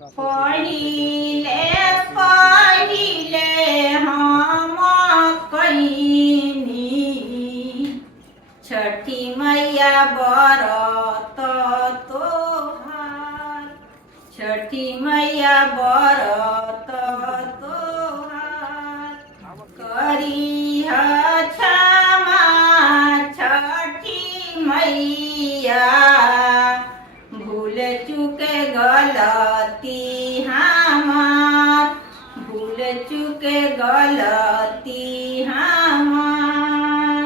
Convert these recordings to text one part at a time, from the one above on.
पहिले पहिले हम कईनी छठी मैया बरत तोहार, छठी मैया बरत तोहार करीह क्षमा छठी मैया, भूल चुके गलती हमार, भूल चुके गलती हमार।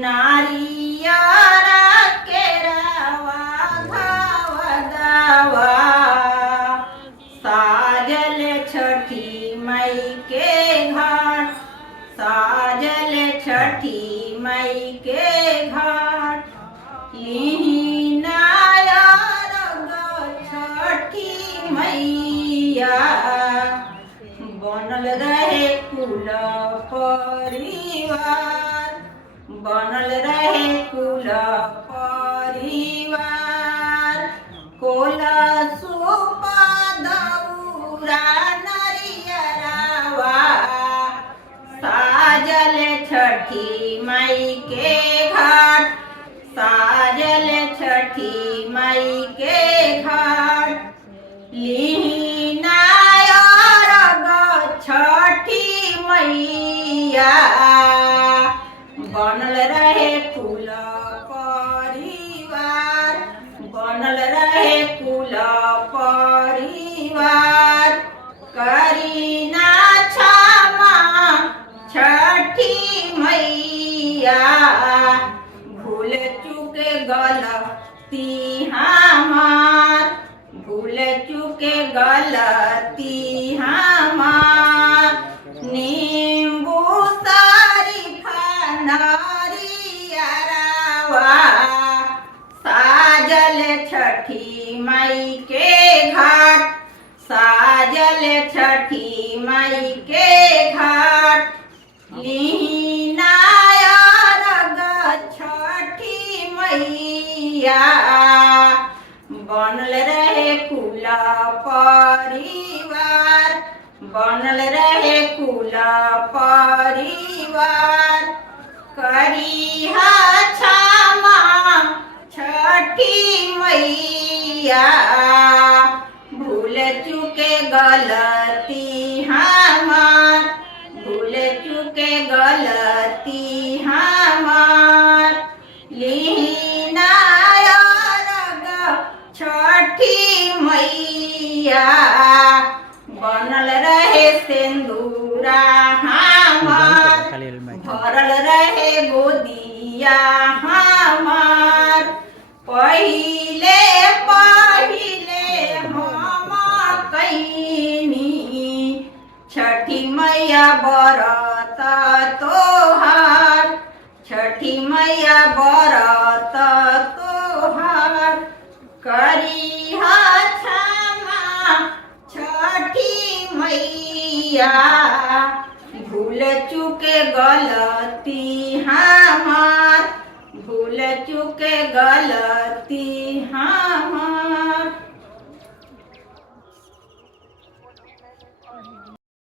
नारियर के रवा घावा दावा साजल छठी मई के घाट, साजल छठी मई के घाट। लिहि नायर छठी मैया, बनल रहे कुल परिवार, बनल रहे कुल परिवार। कोला सुपा दौरा नरियरवा साजल छठी मई के घाट, साजल छठी मई के घाट। लिहि नायर छठी मैया, बनल रहे कुल परिवार, बनल रहे कुल परिवार। करीना क्षमा छठी मैया, भूल चुके गलती हमार, भूल चुके गलती हमार। नींबू शरीफा नारियरवा साजल छठी मई के घाट, साजल छठी मई के घाट। लिहि नायर छठी मैया, बनल रहे कुल परिवार, बनल रहे कुल परिवार। करीह क्षमा छठी मैया, भूल चुके गलती हमार, भूल चुके गलती हमार। लिहि नायर छठी मैया, बनल रहे सिंदूरा हमार, भरल रहे गोदिया हमार। पहिले पहिले हम कईनी छठी मैया बरत तोहार, छठी मैया बरत तोहार। करीह क्षमा छठी मैया, भूल चुके गलती हमार, भूल चुके गलती हमार।